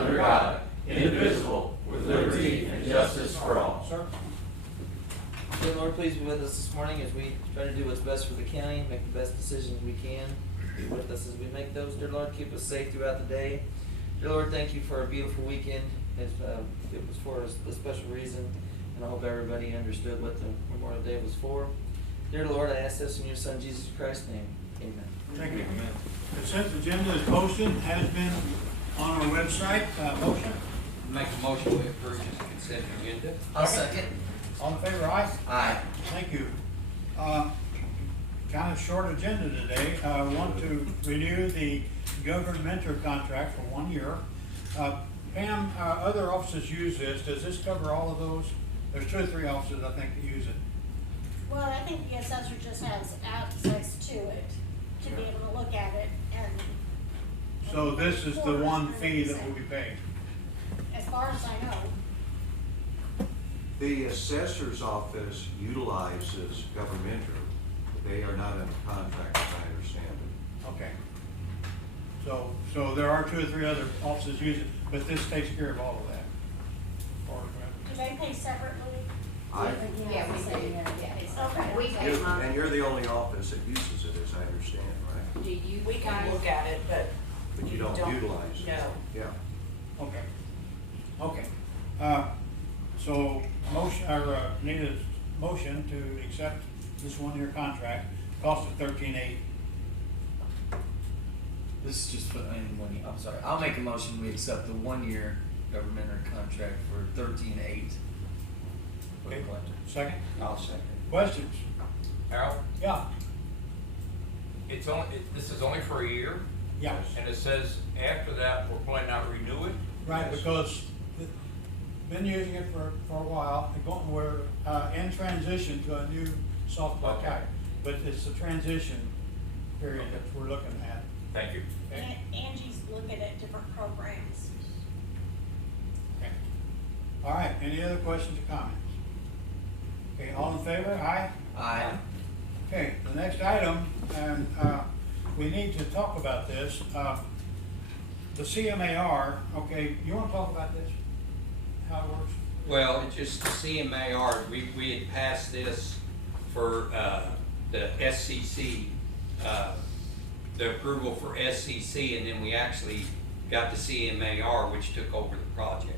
under God, indivisible, with liberty and justice for all. Sir? Dear Lord, please be with us this morning as we try to do what's best for the county, make the best decisions we can. Be with us as we make those. Dear Lord, keep us safe throughout the day. Dear Lord, thank you for a beautiful weekend. It was for a special reason, and I hope everybody understood what the Memorial Day was for. Dear Lord, I ask this in your Son, Jesus Christ's name. Amen. Thank you. The consent agenda is posted, has been on our website. Motion? Make a motion to approve the consent agenda. I'll second. All in favor, aye? Aye. Thank you. Kind of short agenda today. I want to renew the government mentor contract for 1 year. Pam, other offices use this. Does this cover all of those? There's 2 or 3 offices, I think, that use it. Well, I think the assessor just has access to it, to be able to look at it and. So this is the one fee that will be paid. As far as I know. The assessor's office utilizes Governmentor. They are not in a contract, as I understand it. Okay. So there are 2 or 3 other offices use it, but this takes care of all of that. Do they pay separately? Yeah, we say, yeah. Okay. We pay monthly. And you're the only office that uses it, as I understand, right? Do you We can guys? look at it, but But you don't utilize it. No. Yeah. Okay. Okay. So need a motion to accept this 1 year contract, cost of $13,800. This is just for any 1 year. I'm sorry. I'll make a motion. We accept the 1 year governmental contract for $13,800. Okay. Second? I'll second. Questions? Harold, Yeah. this is only for a year, Yeah. and it says after that, we're planning not to renew it? Right, because been using it for a while, and we're in transition to a new software Okay. type. But it's a transition period that we're looking at. Thank you. Okay? Angie's looking at different programs. Okay. All right, any other questions or comments? Okay, all in favor, aye? Aye. Okay, the next item, and we need to talk about this, the CMAR, okay, you wanna talk about this? How it works? Well, it's just the CMAR, we had passed this for, the SCC, the approval for SCC, and then we actually got the CMAR, which took over the projects.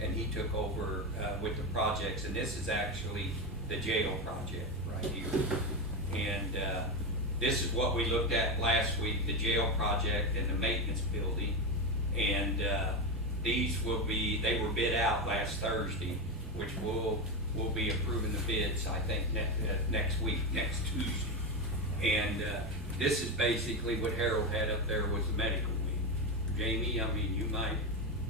And he took over, with the projects, and this is actually the jail project right here. And, this is what we looked at last week, the jail project and the maintenance building. And, these will be, they were bid out last Thursday, which we'll be approving the bids, I think, next week, next Tuesday. And, this is basically what Harold had up there was the medical wing. Jamie, I mean, you might,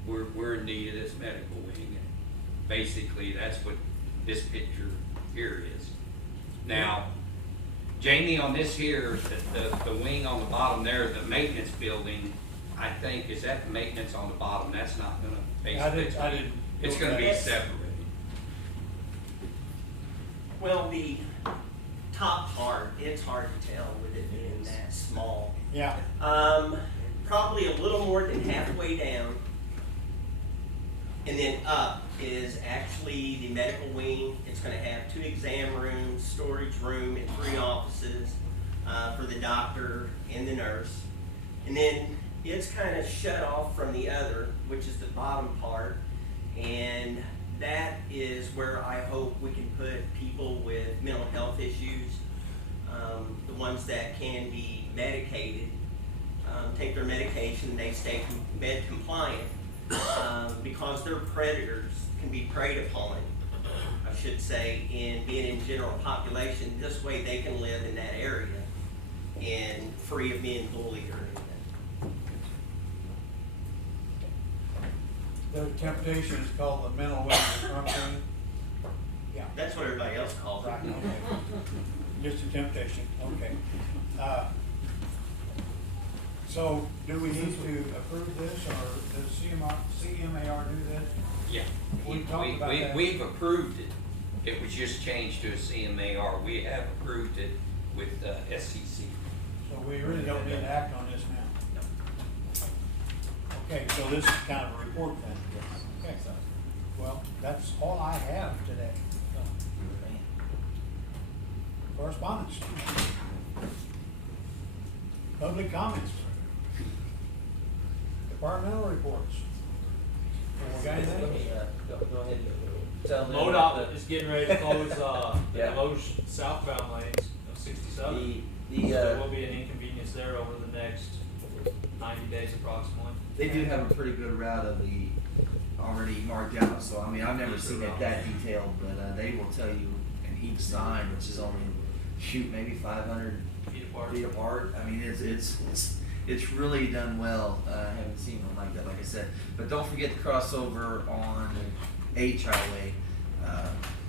we're in need of this medical wing. And basically, that's what this picture here is. Now, Jamie, on this here, the wing on the bottom there, the maintenance building, I think, is that the maintenance on the bottom? That's not gonna, I basically, didn't. it's gonna be Yes. separated. Well, the top part, it's hard to tell with it being that small. Yeah, Probably a little more than halfway down. And then up is actually the medical wing. It's gonna have 2 exam rooms, storage room, and 3 offices, for the doctor and the nurse. And then it's kind of shut off from the other, which is the bottom part. And that is where I hope we can put people with mental health issues, the ones that can be medicated, take their medication, they stay med compliant, because their predators can be preyed upon, I should say, in being in general population. This way they can live in that area and free of being bullied or anything. the temptation is called the mental wellness. Yeah. That's what everybody else calls it. Right, okay. Just a temptation, okay. So, do we need to approve this, or does CMAR do this? Yeah, We talked about that. we've approved it. It was just changed to a CMAR. We have approved it with SCC. So we really don't need to act on this now? Okay, so this is kind of a report then? Okay, well, that's all I have today. Correspondence. Public comments. Departmental reports. We got anything? Let me, go ahead. Tell them MoDOT about is getting ready to close, the Yeah. Deloche southbound lanes of 67. the, So there will be an inconvenience there over the next 90 days approximately. They do have a pretty good route of the already marked out, so I mean, I've never seen it that detailed, but, they will tell you in each sign, which is only, shoot, maybe 500 Feet apart. feet apart. I mean, it's really done well. I haven't seen one like that, like I said. But don't forget the crossover on H Highway.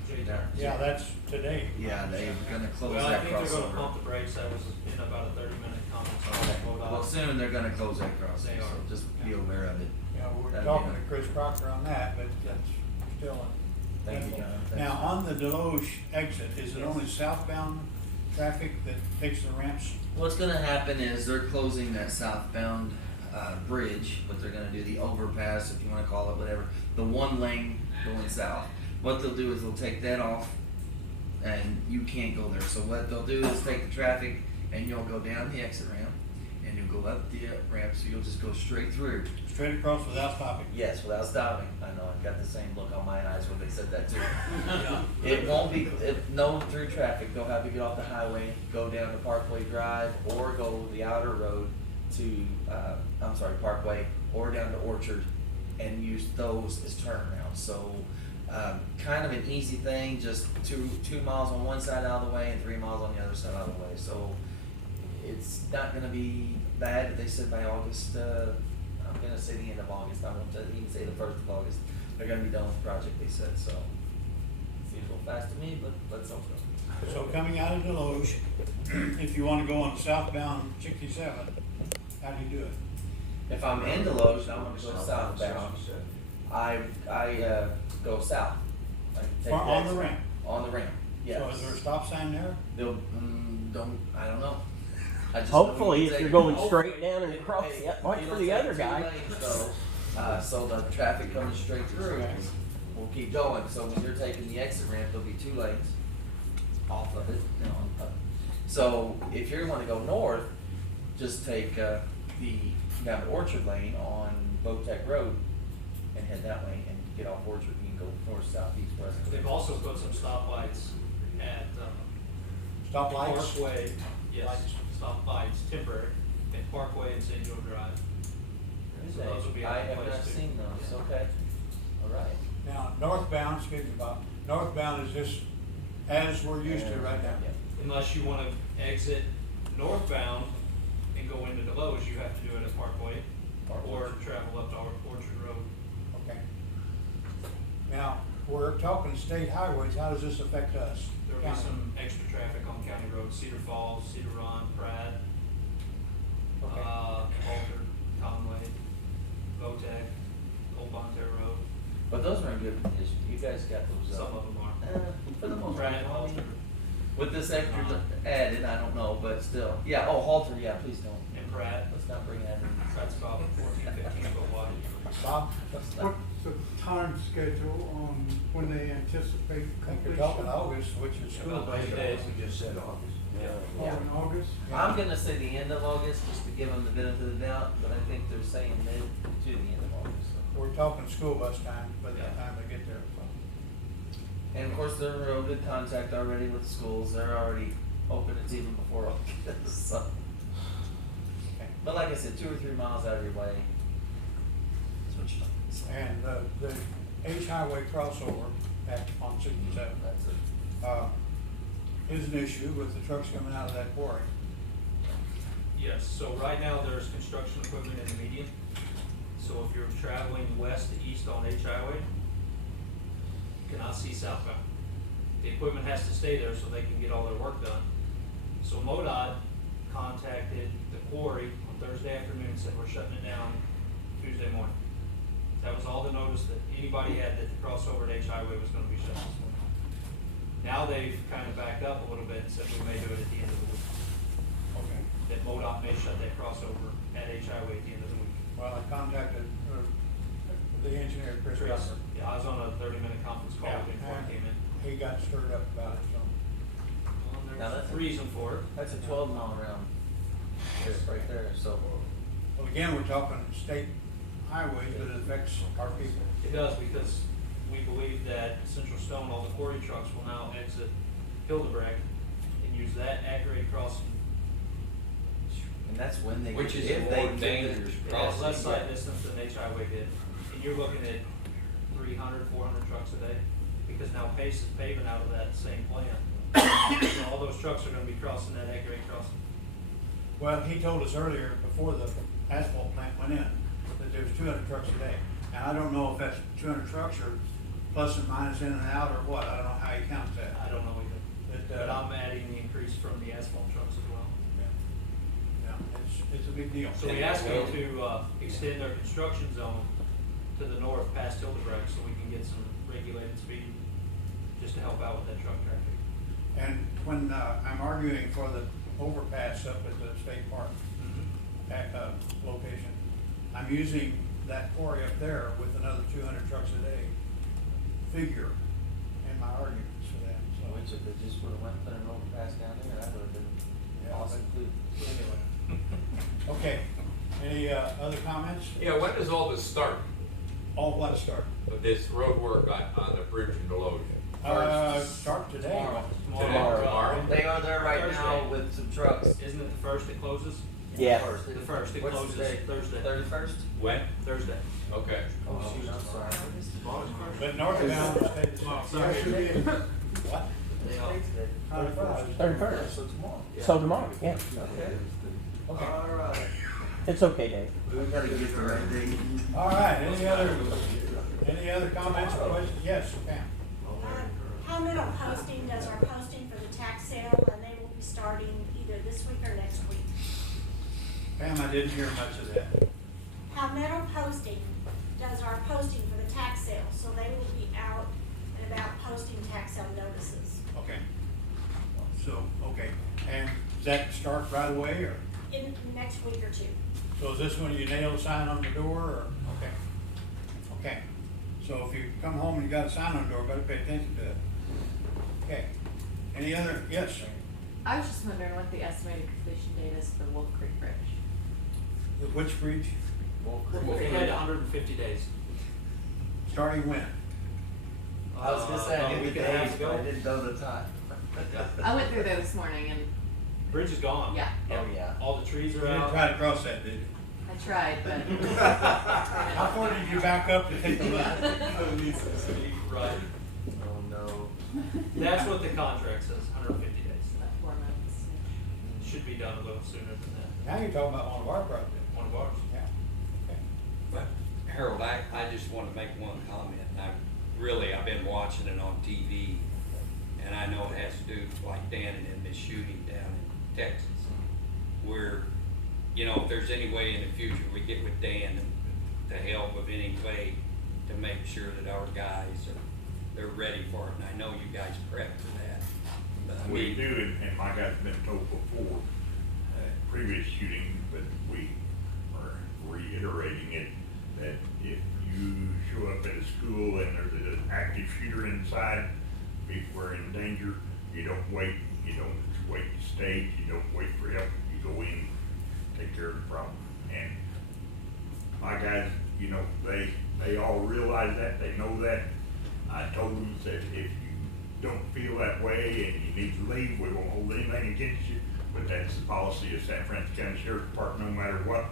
J-Town. Yeah, that's today. Yeah, they're gonna close Well, I that think they're gonna crossover. pump the brakes. That was in about a 30-minute comment Okay. on Well, MoDOT. soon they're gonna close that crossover, They so are. just be aware of it. Yeah, we're That'd be talking to good. Chris Crocker on that, but that's still a. Thank you, John. Now, on the Deloche exit, is it only southbound traffic that takes the ramps? What's gonna happen is they're closing that southbound, bridge, but they're gonna do the overpass, if you wanna call it whatever, the one lane going south. What they'll do is they'll take that off and you can't go there. So what they'll do is take the traffic and you'll go down the exit ramp and you'll go up the ramp, so you'll just go straight through. Straight across without stopping? Yes, without stopping. I know, I've got the same look on my eyes when they said that too. It won't be, no through traffic, they'll have you get off the highway, go down to Parkway Drive, or go the outer road to, Parkway, or down to Orchard, and use those as turnarounds. So, kind of an easy thing, just 2 miles on one side out of the way and 3 miles on the other side out of the way. So, it's not gonna be bad. They said by August, I'm gonna say the end of August, I won't even say the 1st of August, they're gonna be done with the project, they said, so. Seems a little fast to me, but let's hope so. So coming out of Deloche, if you wanna go on southbound 67, how do you do it? If I'm in Deloche, and I'm gonna go southbound, I go south. I can take Or on that- the ramp? On the ramp, yes. So is there a stop sign there? They'll, I don't know. I just know Hopefully, you if can you're take- going Hopefully. straight down and It- across hey, the, watch it'll for the take other 2 guy. lanes, so the traffic coming straight through, Okay. will keep going. So when you're taking the exit ramp, there'll be 2 lanes off of it, up. So if you want to go north, just take, down the Orchard lane on Botech Road and head that way and get off Orchard. You can go north, south, east, west. They've also put some stoplights at Stop lights? Parkway, yes, stoplights, temporary, at Parkway and St. Joe Drive. So those will be I out have of not place too. seen those, okay, all right. Now, northbound, excuse me, Bob, northbound is just as we're used to right now. Yeah. Unless you wanna exit northbound and go into Deloche, you have to do it at Parkway, or travel up to Orchard Road. Okay. Now, we're talking state highways, how does this affect us? There'll be County? some extra traffic on County Road, Cedar Falls, Cedar Run, Pratt, Okay. Alter, Conway, Votech, Old Bonterra Road, But those are in good condition, you guys got those, some of them are. for the most Pratt, part, I mean, Halter, with this extra added, I don't know, but still, yeah, Halter, yeah, please don't, and Pratt, let's not bring that in. that's about 14, 15 foot wide. Bob, Let's not- What's the time schedule on when they anticipate I think completion? we're talking August, which is school. About 90 days. We just said August. Oh, in August? I'm gonna say the end of August, just to give them the benefit of the doubt, but I think they're saying mid to the end of August, so. We're talking school bus time by the Yeah. time they get there, so. And of course, they're in real good contact already with the schools, they're already open, it's even before August, so. Okay. But like I said, 2 or 3 miles out of your way is what you're talking, so. And the H Highway crossover on 67, That's it. is an issue with the trucks coming out of that quarry. Yes, so right now there's construction equipment in the median. So if you're traveling west to east on H Highway, you cannot see southbound. The equipment has to stay there so they can get all their work done. So MoDOT contacted the quarry on Thursday afternoon, said we're shutting it down Tuesday morning. That was all the notice that anybody had that the crossover at H Highway was gonna be shut this morning. Now they've kind of backed up a little bit and said we may do it at the end of the week. Okay. That MoDOT may shut that crossover at H Highway at the end of the week. Well, I contacted, the engineer, Chris Chris, Russell. yeah, I was on a 30-minute conference call with him before I came in. He got stirred up about it, so. Well, Now there's that's a reason for it. That's a 12-mile round trip right there, so. Well, again, we're talking state highways, but it affects our people. It does, because we believe that Central Stone, all the quarry trucks will now exit Hildebrecht and use that at-grade crossing. And that's when they. Which is if a they more get dangerous It has crossing. less side distance than H Highway did, and you're looking at 300, 400 trucks a day, because now Pace is paving out of that same plant. So all those trucks are gonna be crossing that at-grade crossing. Well, he told us earlier, before the asphalt plant went in, that there was 200 trucks a day. And I don't know if that's 200 trucks or plus or minus in and out or what, I don't know how he counts that. I don't know either, But, but I'm adding the increase from the asphalt trucks as well. Yeah, it's a big deal. So we asked them to, extend their construction zone to the north past Hildebrecht, so we can get some regulated speed, just to help out with that truck traffic. And when, I'm arguing for the overpass up at the state park, location, I'm using that quarry up there with another 200 trucks a day figure in my arguments for that, so. Which if they just would've went put an overpass down there, that would've been Yeah, awesome too. Anyway. Okay, any, other comments? Yeah, when does all this start, All what start? this road work on the bridge in Deloge? Start today. Tomorrow. They are there right now Thursday. with some trucks. Isn't it the first it closes? Yeah. The first, it What's closes today? Thursday. 31st? When? Thursday. Okay. Oh, shoot, I'm sorry. But northbound stayed the same. What? Yeah. 31st. So tomorrow. So tomorrow, yeah. Okay. Okay. All right. It's okay, Dave. We gotta get the right date. All right, any other comments or questions? Yes, Pam. Palmetto Posting does our posting for the tax sale, and they will be starting either this week or next week. Pam, I didn't hear much of that. Palmetto Posting does our posting for the tax sale, so they will be out and about posting tax sale notices Okay. So, okay, and does that start right away, or, in the next week or two. so is this when you nail a sign on the door, or, okay? Okay, so if you come home and you got a sign on the door, better pay attention to it. Okay, any other, yes, I was just wondering what the estimated completion date is for Wolf Creek Bridge. which bridge, We had 150 days. starting when? I was gonna say, I About a knew week the and a half days, but I ago. didn't know the time. I went through there this morning and, Bridge is gone. yeah, Oh, yeah. All the trees You are didn't out. try to cross that, did you? I tried, but. How far did you back up to take the left? Right. Oh, no. That's what the contract says, 150 days. About 4 months. Should be done a little sooner than that. Now you're talking about one of our projects. One of ours. Yeah. Okay. But Harold, I just want to make one comment. I've been watching it on TV, and I know it has to do, like Dan and them, this shooting down in Texas. Where, you know, if there's any way in the future we get with Dan to help with any way to make sure that our guys they're ready for it, and I know you guys prep for that. But I We mean, do, and like I've been told before, previous shooting, but we are reiterating it, that if you show up at a school and there's an active shooter inside, people are in danger, you don't wait, you don't wait to stage, you don't wait for help, you go in, take care of the problem. And my guys, you know, they all realize that, they know that. I told them that if you don't feel that way and you need to leave, we won't hold anything against you, but that's the policy of San Francisco County Sheriff's Department, no matter what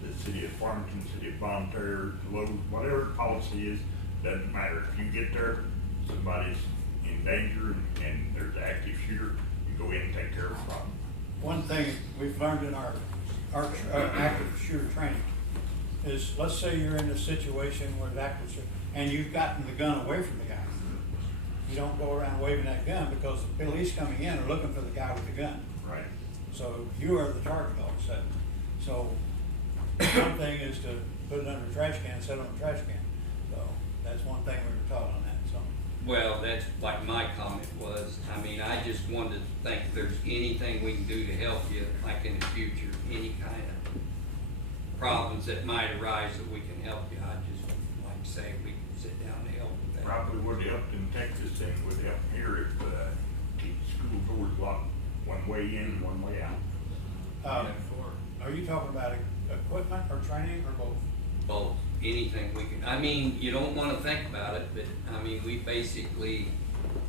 the city of Farmington, city of Bonne Terre, Deloge, whatever the policy is, doesn't matter. If you get there, somebody's in danger and there's an active shooter, you go in and take care of the problem. One thing we've learned in our active shooter training is, let's say you're in a situation where the active shooter, and you've gotten the gun away from the guy. You don't go around waving that gun because the police coming in are looking for the guy with the gun. Right. So you are the target all of a sudden. So one thing is to put it under a trash can, set it on a trash can. So that's one thing we were taught on that, so. well, that's like my comment was, I mean, I just wanted to think if there's anything we can do to help you, like in the future, any kind of problems that might arise that we can help you. I just like to say we can sit down and help with that. Probably would have helped in Texas and would help here if, keep school doors locked one way in, one way out. Are you talking about equipment or training or both? Both, anything we can, I mean, you don't wanna think about it, but, I mean, we basically,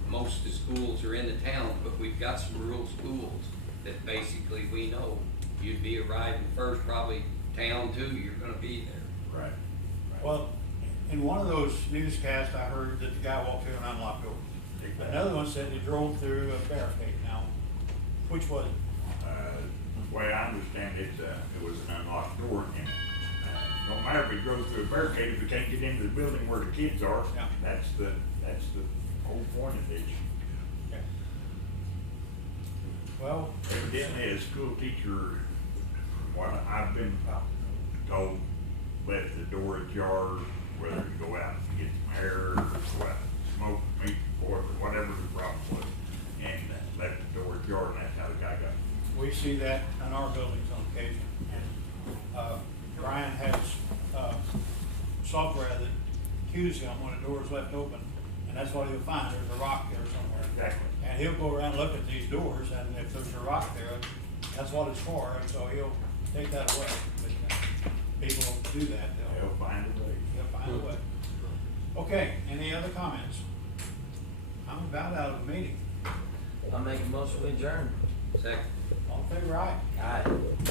most of the schools are in the town, but we've got some rural schools that basically we know you'd be arriving first, probably town too, you're gonna be there. Right. Well, in one of those newscasts, I heard that the guy walked through an unlocked door. Exactly. Another one said he drove through a barricade. Now, which was it? The way I understand it, it was an unlocked door, and, no matter if it goes through a barricade, if it can't get into the building where the kids are, Yeah. that's the whole point of it. Okay. Well, Evidently, a school teacher, from what I've been told, left the door ajar, whether to go out and get some air, or go out and smoke, meet or whatever the problem was, and left the door ajar, and that's how the guy got. we see that in our buildings on occasion. And Brian has software that cues him when a door is left open, and that's what he'll find. There's a rock there somewhere. Exactly. And he'll go around and look at these doors, and if there's a rock there, that's what it's for, and so he'll take that away. But people don't do that. They'll find a way. They'll find a way. Okay, any other comments? I'm about out of the meeting. I'll make a motion to adjourn. Second. All in favor, aye? Aye.